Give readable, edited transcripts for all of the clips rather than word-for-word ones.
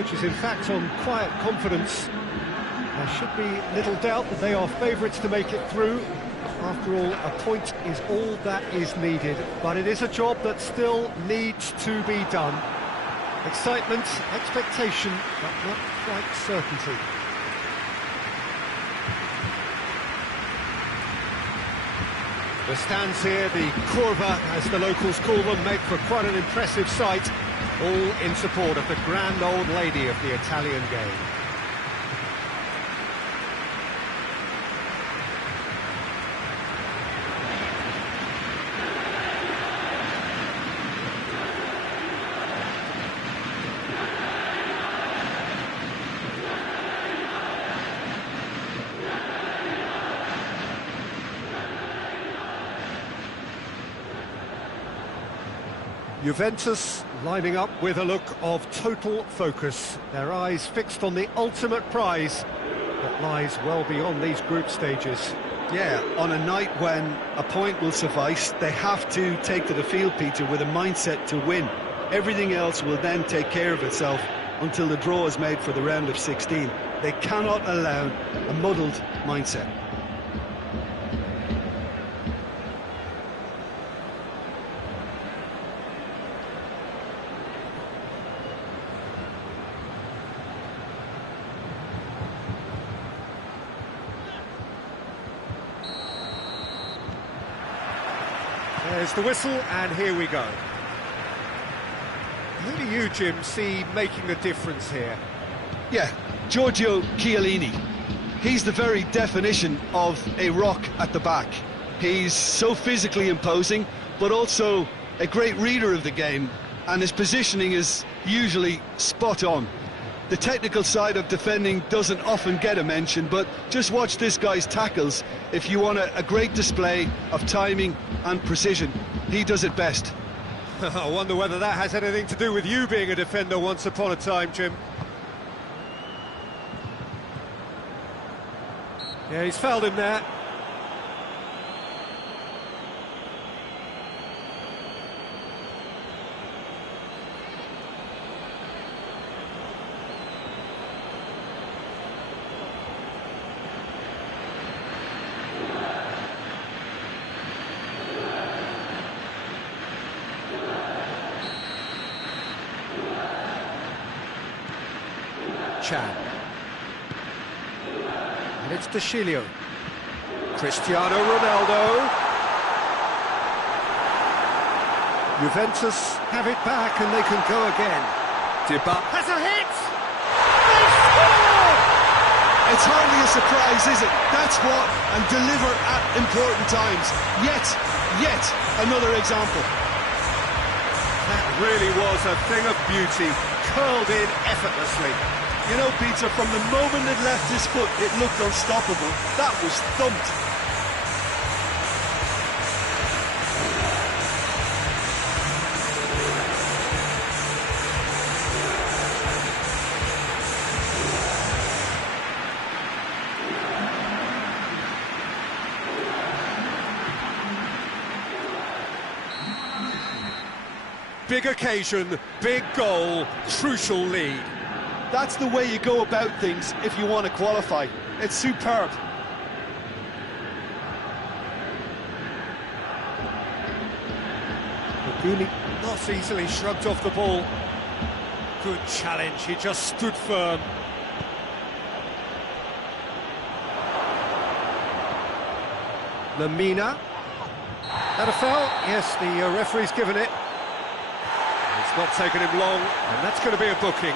verges in fact on quiet confidence. There should be little doubt that they are favourites to make it through. After all, a point is all that is needed, but it is a job that still needs to be done. Excitement, expectation, but not quite certainty. The stands here, the curva, as the locals call them, make for quite an impressive sight, all in support of the grand old lady of the Italian game. Juventus lining up with a look of total focus, their eyes fixed on the ultimate prize that lies well beyond these group stages. Yeah, on a night when a point will suffice, they have to take to the field, Peter, with a mindset to win. Everything else will then take care of itself until the draw is made for the round of 16. They cannot allow a muddled mindset. There's the whistle, and here we go. Who do you, Jim, see making the difference here? Yeah, Giorgio Chiellini. He's the very definition of a rock at the back. He's so physically imposing, but also a great reader of the game, and his positioning is usually spot on. The technical side of defending doesn't often get a mention, but just watch this guy's tackles if you want a great display of timing and precision. He does it best. I wonder whether that has anything to do with you being a defender once upon a time, Jim. Yeah, he's fouled him there. And it's De Sciglio. Cristiano Ronaldo. Juventus have it back and they can go again. Dybala has a hit! They score! It's hardly a surprise, is it? That's what, and deliver at important times. Yet another example. That really was a thing of beauty, curled in effortlessly. You know, Peter, from the moment it left his foot, it looked unstoppable. That was thumped. Big occasion, big goal, crucial lead. That's the way you go about things if you want to qualify. It's superb. Guni not easily shrugged off the ball. Good challenge, he just stood firm. Lamina. That a foul? Yes, the referee's given it. It's not taken him long, and that's going to be a booking.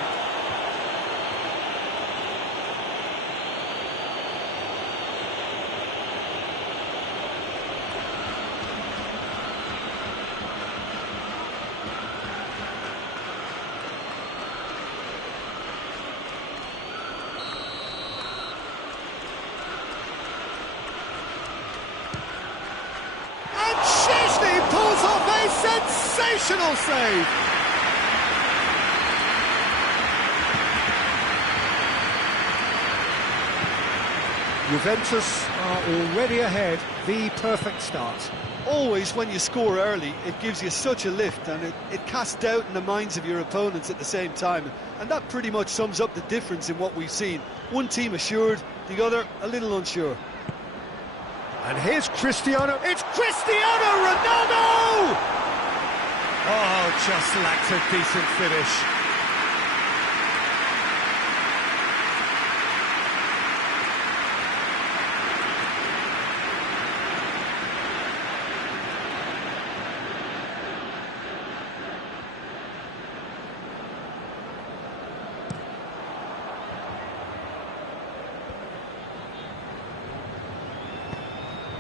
Sensational save! Juventus are already ahead. The perfect start. Always when you score early, it gives you such a lift, and it casts doubt in the minds of your opponents at the same time. And that pretty much sums up the difference in what we've seen. One team assured, the other a little unsure. And here's Cristiano. It's Cristiano Ronaldo! Oh, just lacked a decent finish.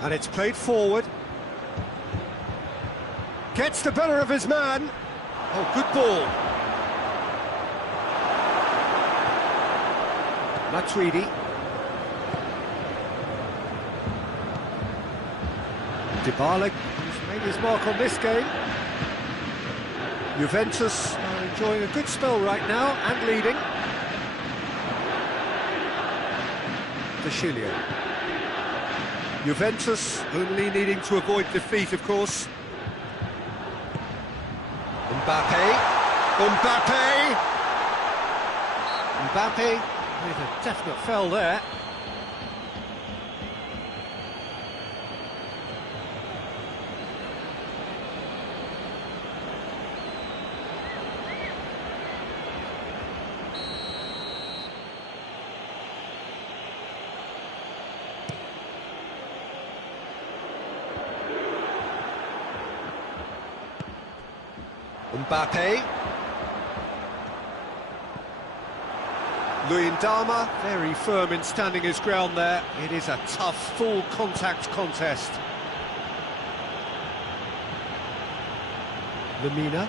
And it's played forward. Gets the better of his man. Oh, good ball. Matuidi. Dybala has made his mark on this game. Juventus are enjoying a good spell right now and leading. De Chilio. Juventus only needing to avoid defeat, of course. Mbappe with a definite foul there. Mbappe. Luyendama, very firm in standing his ground there. It is a tough, full contact contest. Lamina.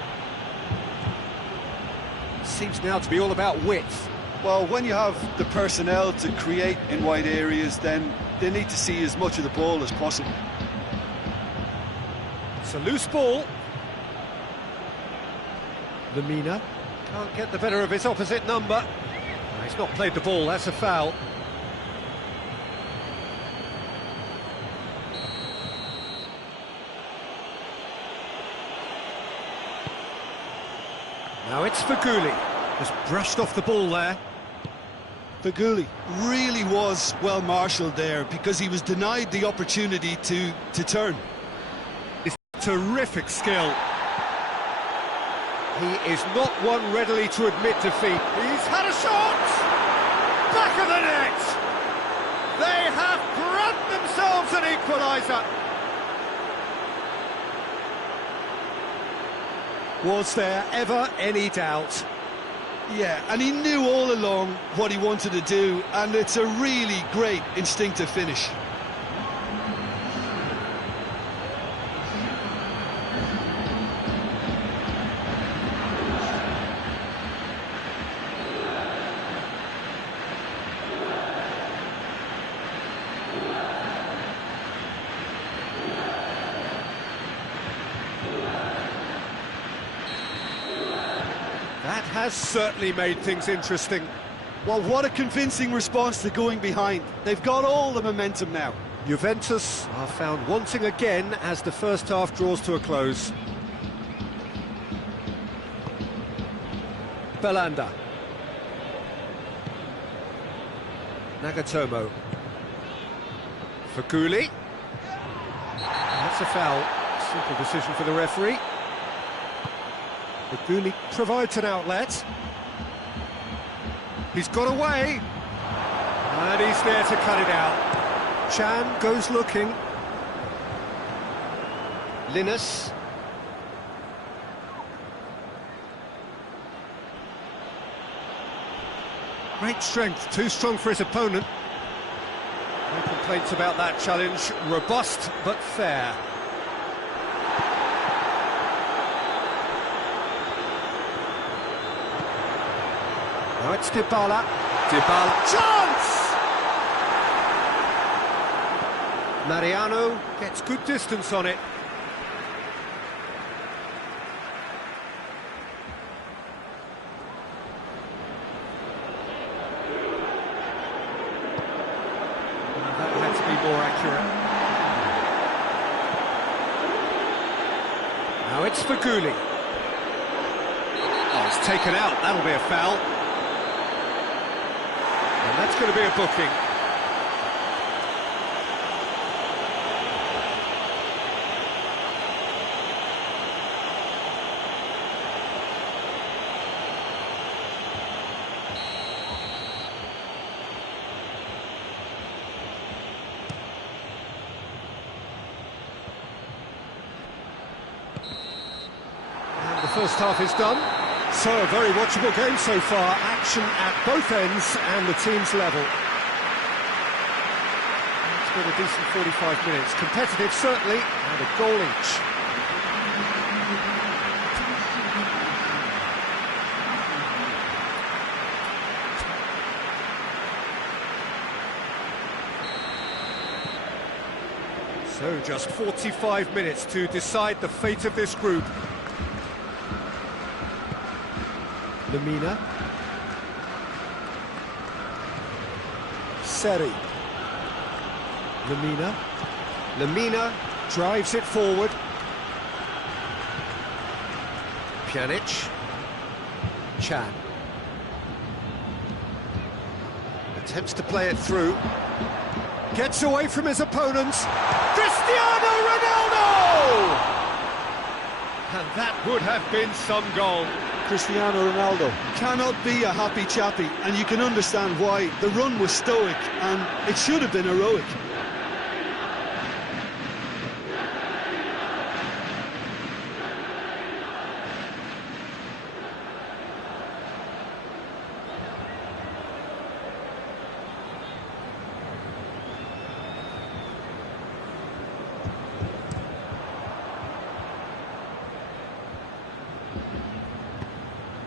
Seems now to be all about width. Well, when you have the personnel to create in wide areas, then they need to see as much of the ball as possible. It's a loose ball. Lamina can't get the better of his opposite number. He's not played the ball, that's a foul. Now it's Feghouli. Just brushed off the ball there. Feghouli really was well marshalled there because he was denied the opportunity to turn. It's terrific skill. He is not one readily to admit defeat. He's had a shot! Back of the net! They have grabbed themselves an equaliser. Was there ever any doubt? Yeah, and he knew all along what he wanted to do, and it's a really great instinctive finish. That has certainly made things interesting. Well, what a convincing response to going behind. They've got all the momentum now. Juventus are found wanting again as the first half draws to a close. Belanda. Nagatomo. Feghouli. That's a foul. Simple decision for the referee. Feghouli provides an outlet. He's got away. And he's there to cut it out. Chan goes looking. Linus. Great strength, too strong for his opponent. No complaints about that challenge. Robust but fair. Now it's Dybala. Dybala. Chance! Mariano gets good distance on it. That had to be more accurate. sure. Now it's Faguli. Oh, it's taken out, that'll be a foul. And that's going to be a booking. The first half is done, so a very watchable game so far. Action at both ends and the team's level. It's been a decent 45 minutes. Competitive certainly, and a goal each. So just 45 minutes to decide the fate of this group. Lemina. Seri. Lemina. Lemina drives it forward. Pjanic. Chan. Attempts to play it through. Gets away from his opponents. Cristiano Ronaldo! And that would have been some goal. Cristiano Ronaldo cannot be a happy chappy, and you can understand why. The run was stoic, and it should have been heroic.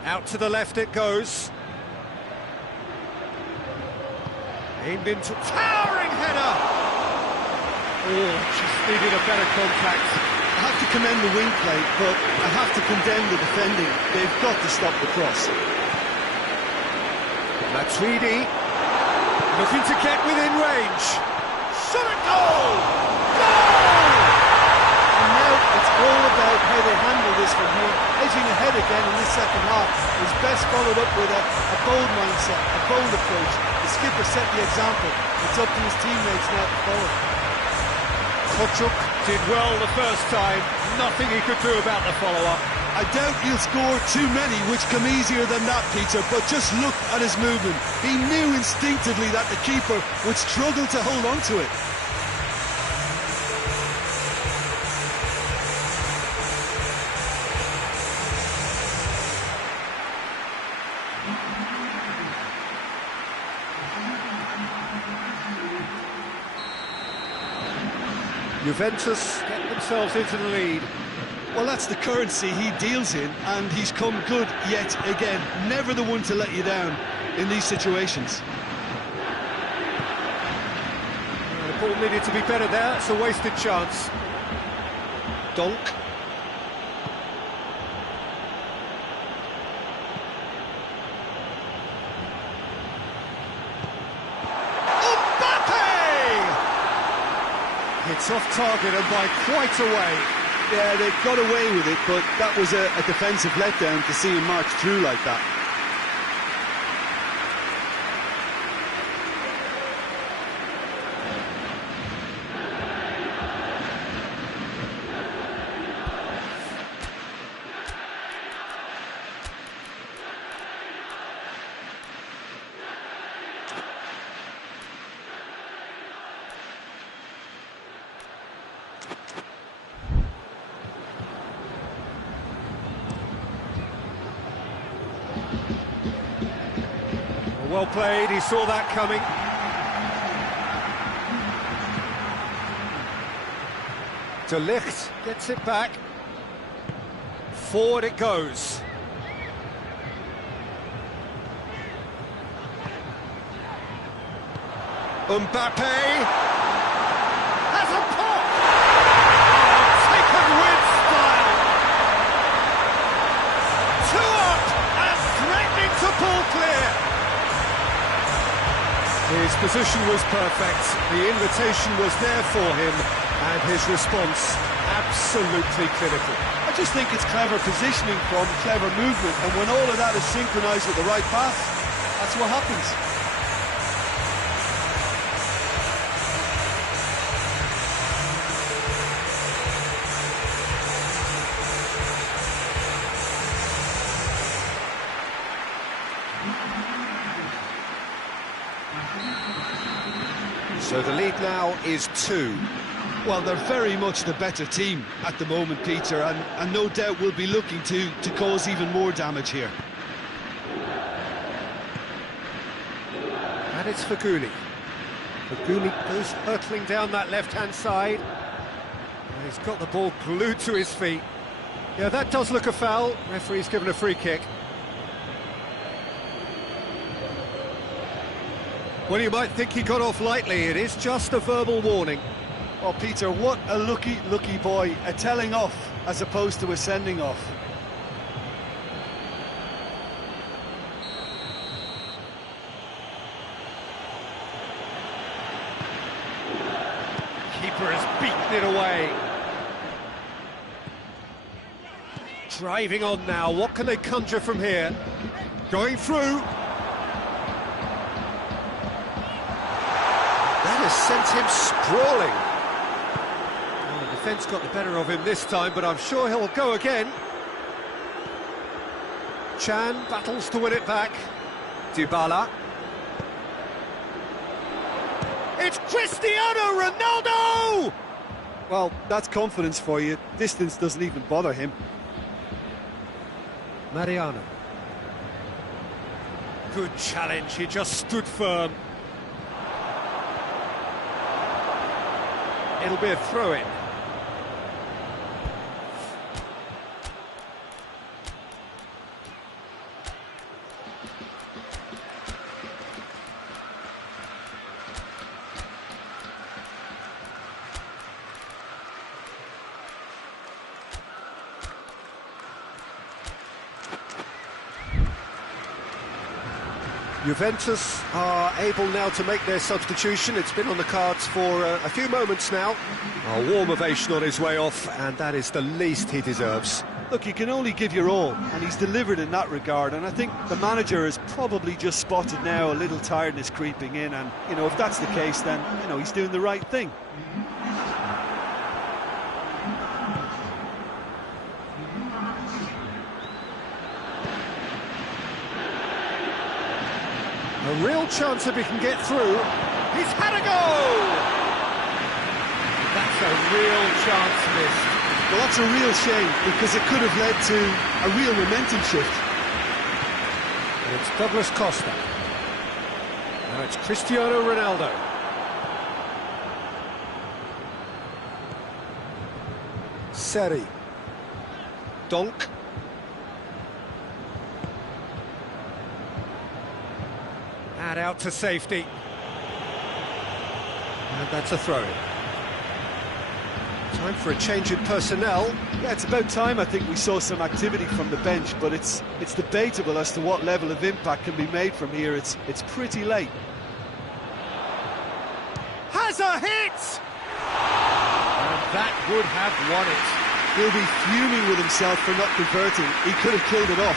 Out to the left it goes. Aimed into towering header. Oh, she's needed a better contact. I have to commend the wing play, but I have to condemn the defending. They've got to stop the cross. Matuidi looking to get within range. Shot a goal! Goal! And now it's all about how they handle this from here. Edging ahead again in this second half is best followed up with a bold mindset, a bold approach. The skipper set the example. It's up to his teammates now to follow. Kochuk did well the first time. Nothing he could do about the follow-up. I doubt he'll score too many which come easier than that, Peter, but just look at his movement. He knew instinctively that the keeper would struggle to hold on to it. Juventus get themselves into the lead. Well, that's the currency he deals in, and he's come good yet again. Never the one to let you down in these situations. The ball needed to be better there. It's a wasted chance. Donk. It's off target and by quite a way. Yeah, they got away with it, but that was a defensive letdown to see him march through like that. Well played, he saw that coming. De Ligt gets it back. Forward it goes. Mbappe has a pop! Oh, taken with style! Two up and threatening to pull clear. His position was perfect, the invitation was there for him, and his response absolutely clinical. I just think it's clever positioning from clever movement, and when all of that is synchronised with the right pass, that's what happens. So the lead now is 2. Well, they're very much the better team at the moment, Peter, and no doubt will be looking to cause even more damage here. And it's Faguli. Faguli goes hurtling down that left-hand side. And he's got the ball glued to his feet. Yeah, that does look a foul. Referee's given a free kick. Well, you might think he got off lightly. It is just a verbal warning. Oh, Peter, what a lucky boy. A telling off as opposed to a sending off. Keeper has beaten it away. Driving on now. What can they conjure from here? Going through. Sent him sprawling. Well, the defence got the better of him this time, but I'm sure he'll go again. Chan battles to win it back. Dybala. It's Cristiano Ronaldo! Well, that's confidence for you. Distance doesn't even bother him. Mariano. Good challenge, he just stood firm. It'll be a throw-in. Juventus are able now to make their substitution. It's been on the cards for a few moments now. A warm ovation on his way off, and that is the least he deserves. Look, you can only give your all, and he's delivered in that regard, and I think the manager has probably just spotted now a little tiredness creeping in, and, you know, if that's the case, then, you know, he's doing the right thing. A real chance if he can get through. He's had a go! That's a real chance missed. Well, that's a real shame, because it could have led to a real momentum shift. And it's Douglas Costa. Now it's Cristiano Ronaldo. Seri. Donk. And out to safety. And that's a throw-in. Time for a change in personnel. Yeah, it's about time I think we saw some activity from the bench, but it's debatable as to what level of impact can be made from here. It's pretty late. Has a hit! And that would have won it. He'll be fuming with himself for not converting. He could have killed it off.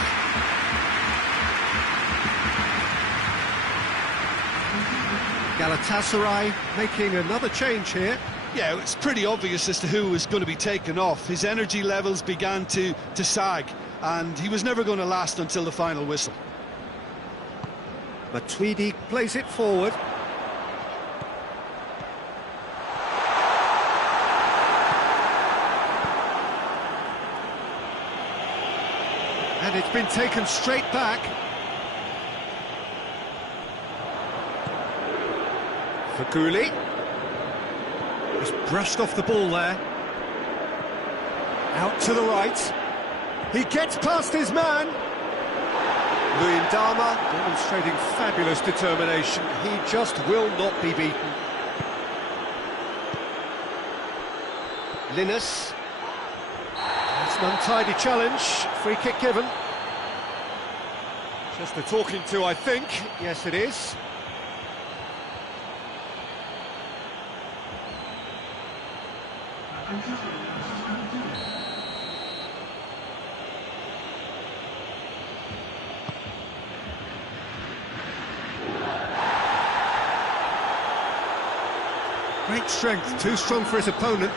Galatasaray making another change here. Yeah, it's pretty obvious as to who was going to be taken off. His energy levels began to sag, and he was never going to last until the final whistle. Matuidi plays it forward. And it's been taken straight back. Faguli. Just brushed off the ball there. Out to the right. He gets past his man. Luyendama demonstrating fabulous determination. He just will not be beaten. Linus. It's an untidy challenge. Free kick given. Just a talking to, I think. Yes, it is. Great strength, too strong for his opponent.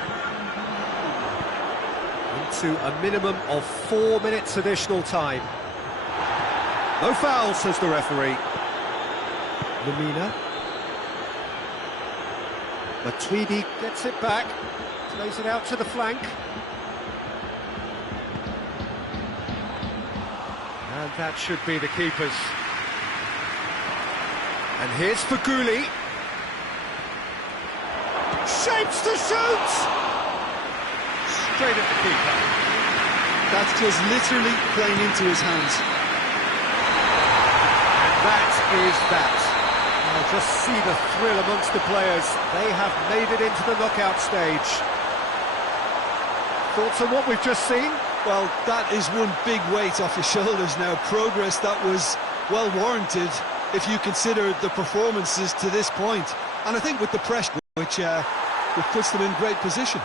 Into a minimum of 4 minutes additional time. No foul, says the referee. Lamina. Matuidi gets it back, plays it out to the flank. And that should be the keeper's. And here's Faguli. Shapes to shoot! Straight at the keeper. That's just literally playing into his hands. And that is that. Now just see the thrill amongst the players. They have made it into the knockout stage. Thoughts on what we've just seen? Well, that is one big weight off your shoulders now. Progress that was well warranted if you consider the performances to this point. And I think with the pressure, which puts them in great position.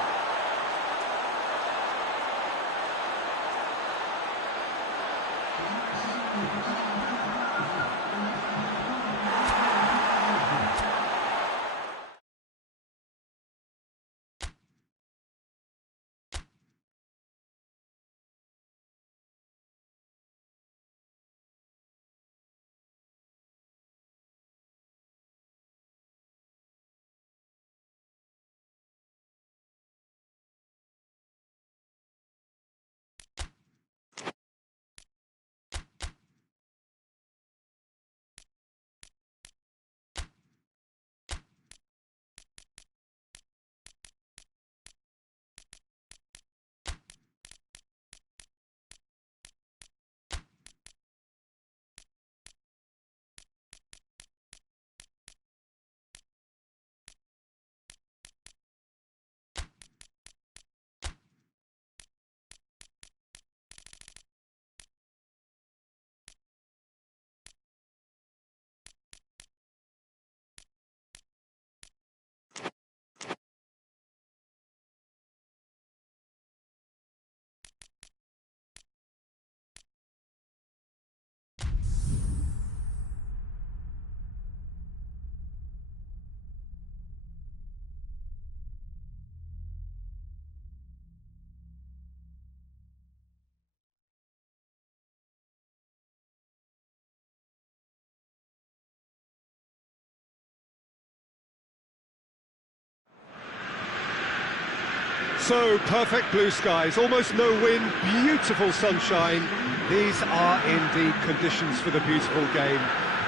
So, perfect blue skies, almost no wind, beautiful sunshine. These are indeed conditions for the beautiful game.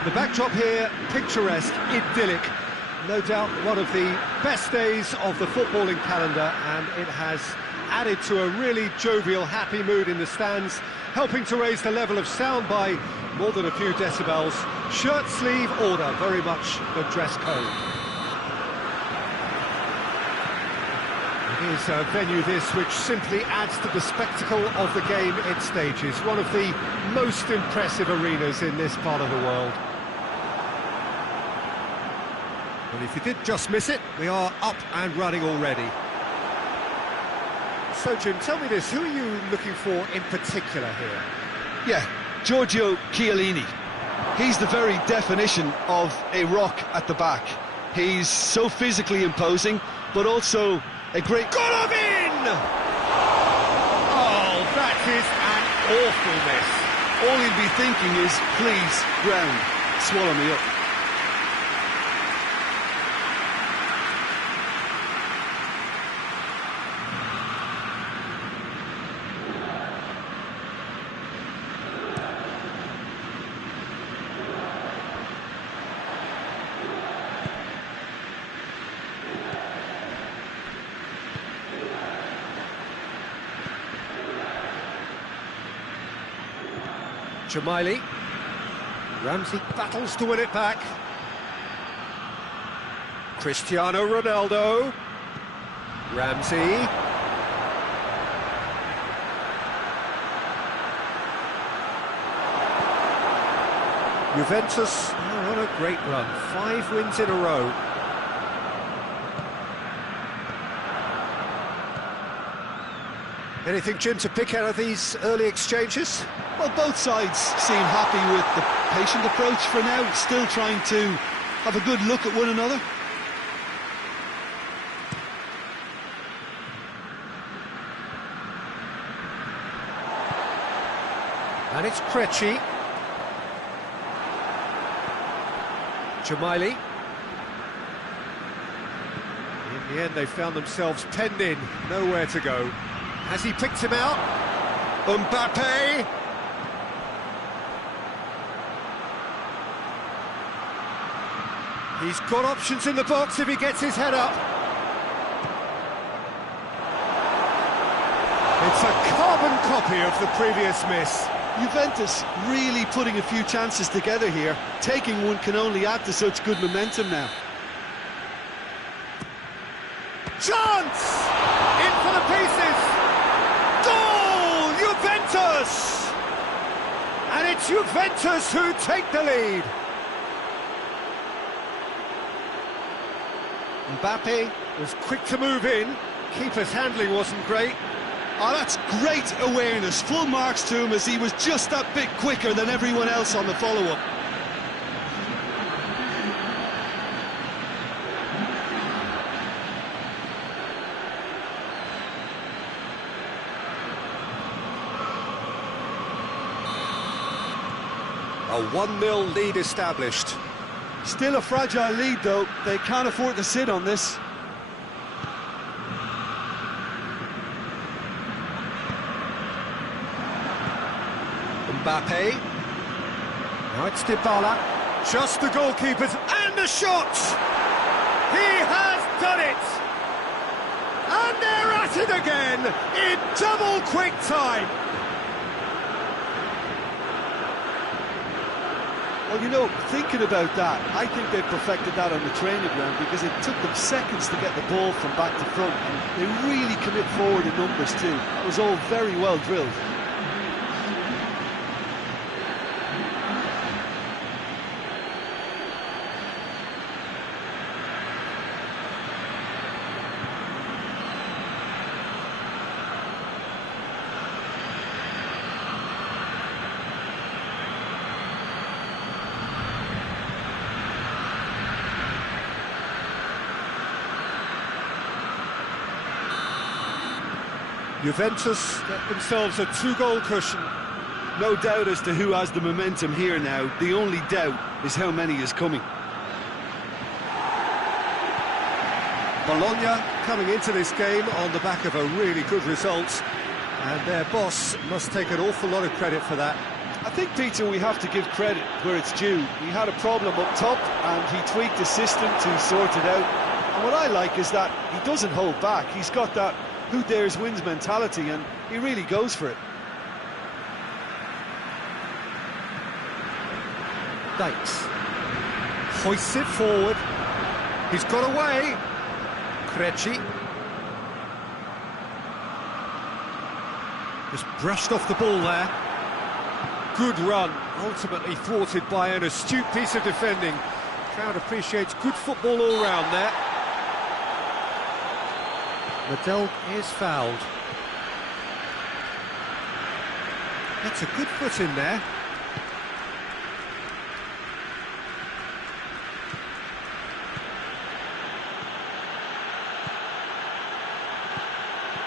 The backdrop here, picturesque, idyllic. No doubt one of the best days of the footballing calendar, and it has added to a really jovial, happy mood in the stands, helping to raise the level of sound by more than a few decibels. Shirt sleeve order, very much the dress code. It is a venue this which simply adds to the spectacle of the game it stages. One of the most impressive arenas in this part of the world. And if you did just miss it, we are up and running already. So, Jim, tell me this, who are you looking for in particular here? Yeah, Giorgio Chiellini. He's the very definition of a rock at the back. He's so physically imposing, but also a great... Golovin! Oh, that is an awful miss. All he'll be thinking is, please, ground, swallow me up. Jamaili. Ramsey battles to win it back. Cristiano Ronaldo. Ramsey. Juventus are on a great run. 5 wins in a row. Anything, Jim, to pick out of these early exchanges? Well, both sides seem happy with the patient approach for now, still trying to have a good look at one another. And it's Krejci. Jamaili. In the end, they found themselves penned in, nowhere to go. Has he picked him out? Mbappe! He's got options in the box if he gets his head up. It's a carbon copy of the previous miss. Juventus really putting a few chances together here. Taking one can only add to such good momentum now. Chance! In for the pieces! Goal! Juventus! And it's Juventus who take the lead. Mbappe was quick to move in. Keeper's handling wasn't great. Oh, that's great awareness. Full marks to him as he was just that bit quicker than everyone else on the follow-up. A 1-0 lead established. Still a fragile lead, though. They can't afford to sit on this. Mbappe. Now it's Dybala. Just the goalkeepers and the shot! He has done it! And they're at it again in double quick time. Well, you know, thinking about that, I think they perfected that on the training ground because it took them seconds to get the ball from back to front, and they really commit forward in numbers too. That was all very well drilled. Juventus get themselves a 2-goal cushion. No doubt as to who has the momentum here now. The only doubt is how many is coming. Bologna coming into this game on the back of a really good result, and their boss must take an awful lot of credit for that. I think, Peter, we have to give credit where it's due. He had a problem up top and he tweaked the system to sort it out. And what I like is that he doesn't hold back. He's got that who dares wins mentality, and he really goes for it. Dykes hoists it forward. He's got away. Krejci just brushed off the ball there. Good run, ultimately thwarted by an astute piece of defending. Crowd appreciates good football all round there. Medel is fouled. That's a good foot in there.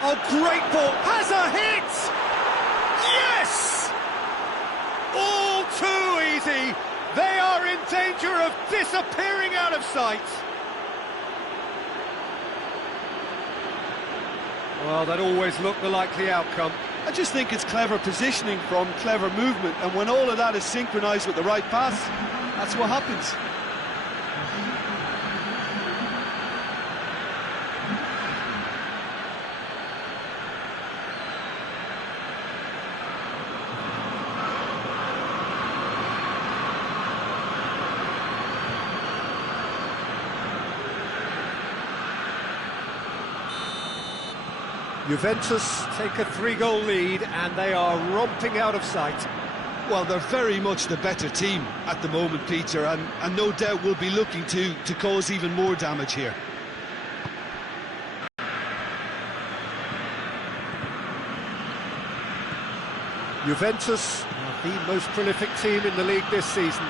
Oh, great ball! Has a hit! Yes! All too easy! They are in danger of disappearing out of sight. Well, that always looked the likely outcome. I just think it's clever positioning from clever movement, and when all of that is synchronised with the right pass, that's what happens. Juventus take a 3-goal lead and they are romping out of sight. Well, they're very much the better team at the moment, Peter, and no doubt will be looking to cause even more damage here. Juventus are the most prolific team in the league this season.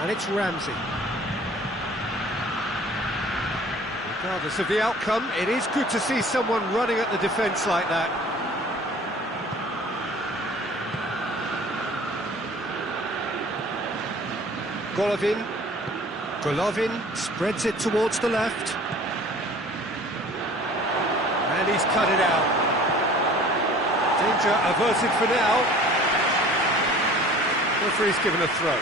And it's Ramsey. Regardless of the outcome, it is good to see someone running at the defence like that. Golovin spreads it towards the left. And he's cut it out. Danger averted for now. Referee's given a throw.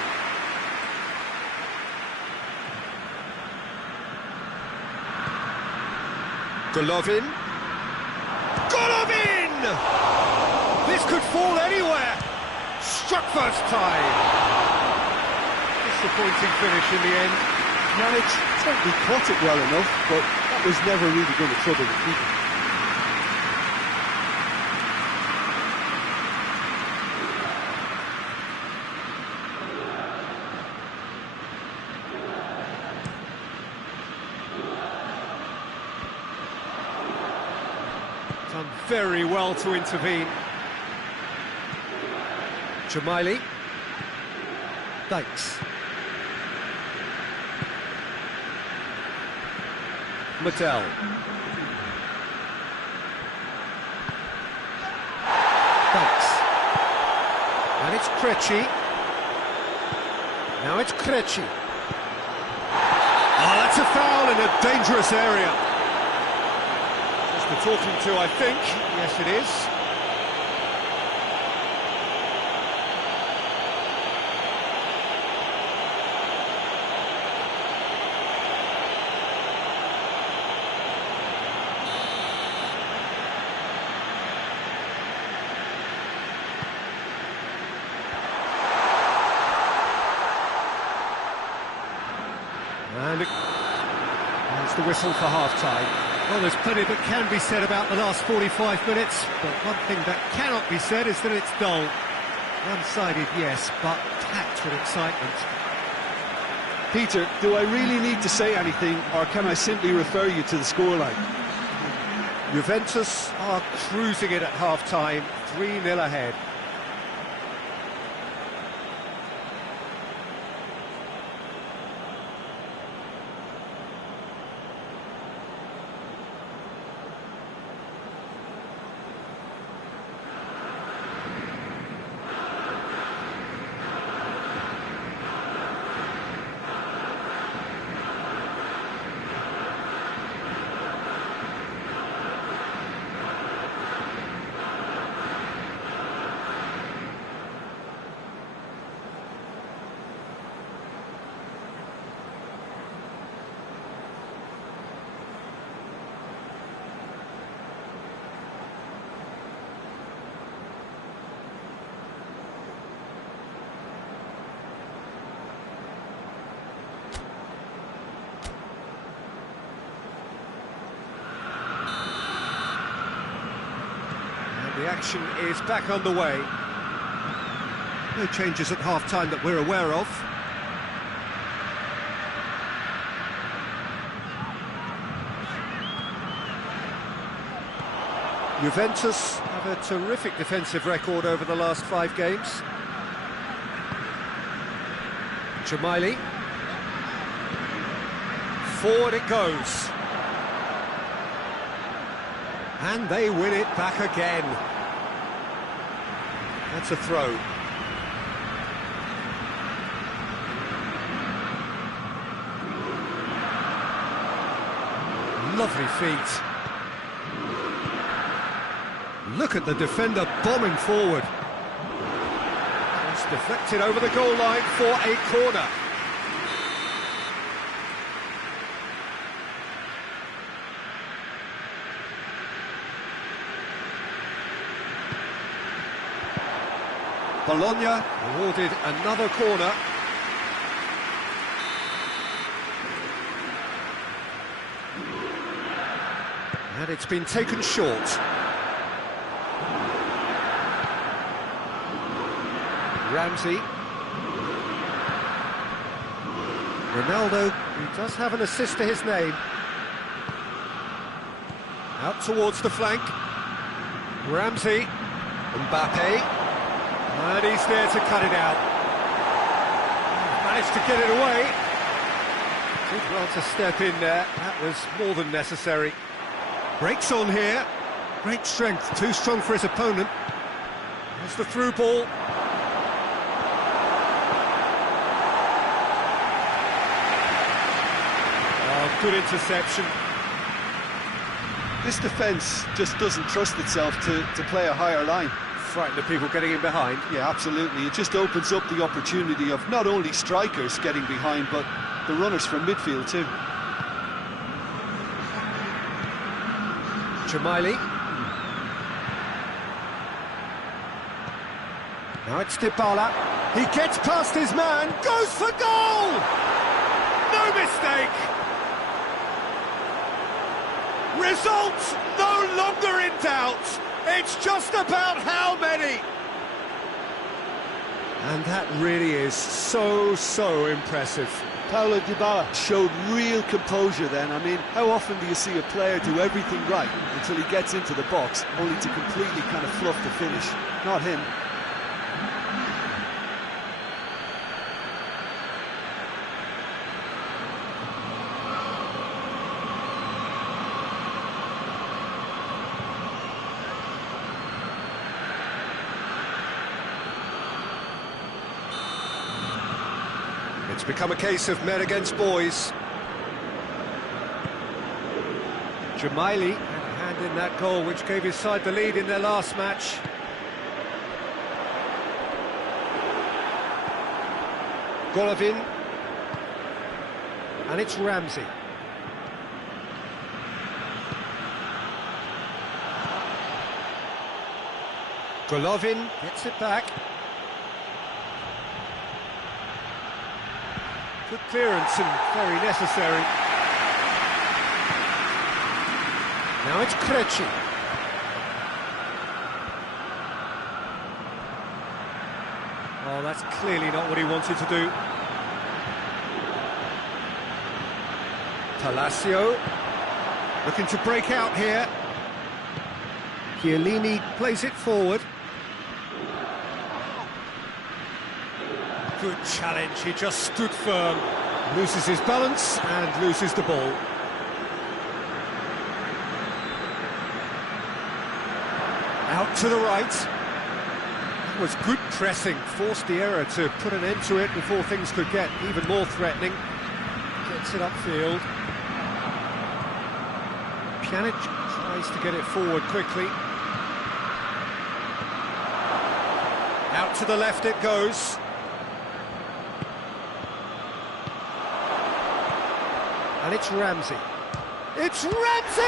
Golovin! This could fall anywhere! Struck first time! Disappointing finish in the end. Managed, certainly caught it well enough, but that was never really going to trouble the keeper. Done very well to intervene. Jamaili. Thanks. Mattel. Thanks. And it's Krejci. Now it's Krejci. Oh, that's a foul in a dangerous area. Just the talking to, I think. Yes, it is. And there's the whistle for half-time. Well, there's plenty that can be said about the last 45 minutes, but one thing that cannot be said is that it's dull. One-sided, yes, but packed with excitement. Peter, do I really need to say anything, or can I simply refer you to the scoreline? Juventus are cruising it at half-time, 3-0 ahead. The action is back underway. No changes at half-time that we're aware of. Juventus have a terrific defensive record over the last 5 games. Jamaili. Forward it goes. And they win it back again. That's a throw. Lovely feet. Look at the defender bombing forward. It's deflected over the goal line for a corner. Bologna awarded another corner. And it's been taken short. Ramsey. Ronaldo, who does have an assist to his name. Out towards the flank. Ramsey. Mbappe, and he's there to cut it out. Managed to get it away. Did well to step in there, that was more than necessary. Breaks on here, great strength, too strong for his opponent. There's the through ball. Oh, good interception. This defence just doesn't trust itself to play a higher line. Frighten the people getting in behind. Yeah, absolutely. It just opens up the opportunity of not only strikers getting behind, but the runners from midfield too. Jamaili. Now it's Dybala. He gets past his man, goes for goal! No mistake! Result no longer in doubt. It's just about how many. And that really is so impressive. Paulo Dybala showed real composure then. I mean, how often do you see a player do everything right until he gets into the box, only to completely kind of fluff the finish? Not him. It's become a case of men against boys. Jamaili had a hand in that goal which gave his side the lead in their last match. Golovin. And it's Ramsey. Golovin gets it back. Good clearance and very necessary. Now it's Krejci. Oh, that's clearly not what he wanted to do. Palacio looking to break out here. Chiellini plays it forward. Good challenge, he just stood firm. Loses his balance and loses the ball. Out to the right. That was good pressing, forced the error to put an end to it before things could get even more threatening. Gets it upfield. Pjanic tries to get it forward quickly. Out to the left it goes. And it's Ramsey. It's Ramsey!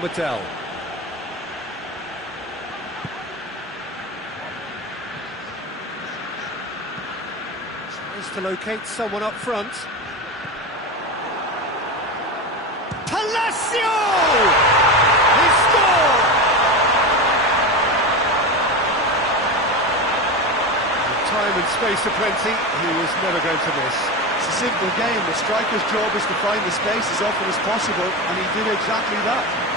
Mattel. Tries to locate someone up front. Palacio! He scored! Time and space aplenty, he was never going to miss. It's a simple game. The striker's job is to find the space as often as possible, and he did exactly that.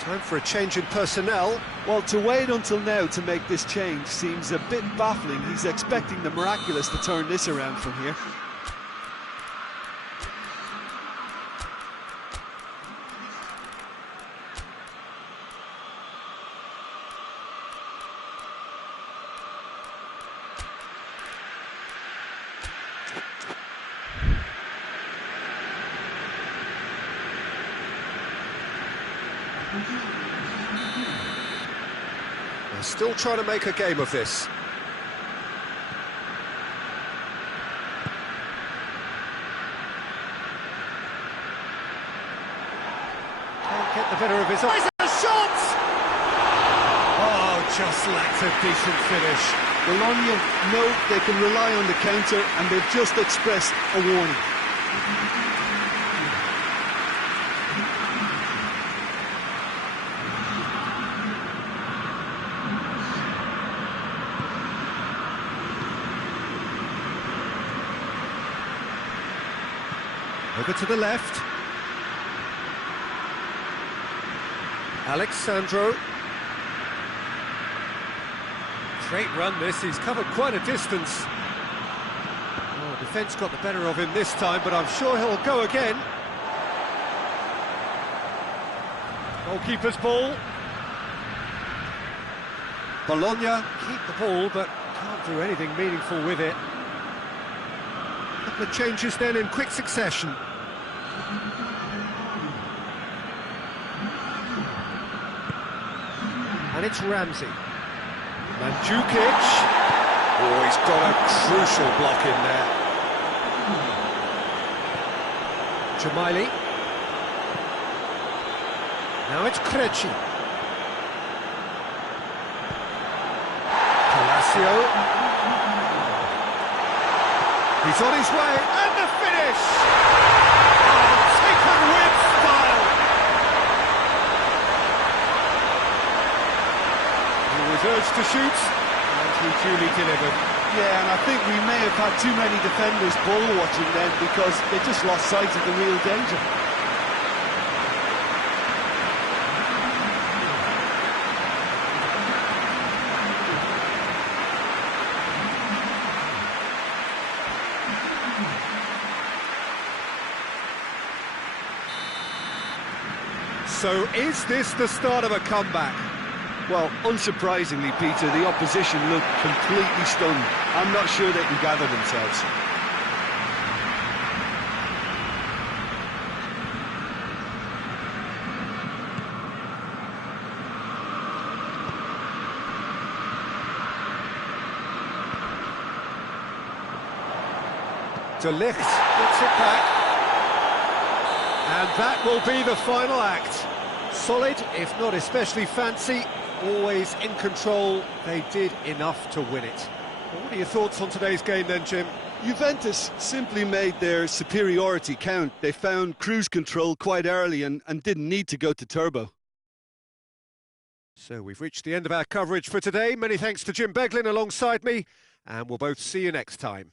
Time for a change in personnel. Well, to wait until now to make this change seems a bit baffling. He's expecting the miraculous to turn this around from here. They're still trying to make a game of this. Can't get the better of his... There's a shot! Oh, just lacked a decent finish. Bologna know they can rely on the counter, and they've just expressed a warning. Over to the left. Alexandro. Great run this, he's covered quite a distance. Oh, defence got the better of him this time, but I'm sure he'll go again. Goalkeeper's ball. Bologna keep the ball, but can't do anything meaningful with it. A couple of changes then in quick succession. And it's Ramsey. Mandzukic. Oh, he's got a crucial block in there. Jamaili. Now it's Krejci. Palacio. He's on his way, and the finish! Oh, taken with style! He was urged to shoot, and he duly delivered. Yeah, and I think we may have had too many defenders ball watching then, because they just lost sight of the real danger. So is this the start of a comeback? Well, unsurprisingly, Peter, the opposition looked completely stunned. I'm not sure they can gather themselves. De Ligt gets it back. And that will be the final act. Solid, if not especially fancy, always in control. They did enough to win it. Well, what are your thoughts on today's game then, Jim? Juventus simply made their superiority count. They found cruise control quite early and didn't need to go to turbo. So we've reached the end of our coverage for today. Many thanks to Jim Beglin alongside me, and we'll both see you next time.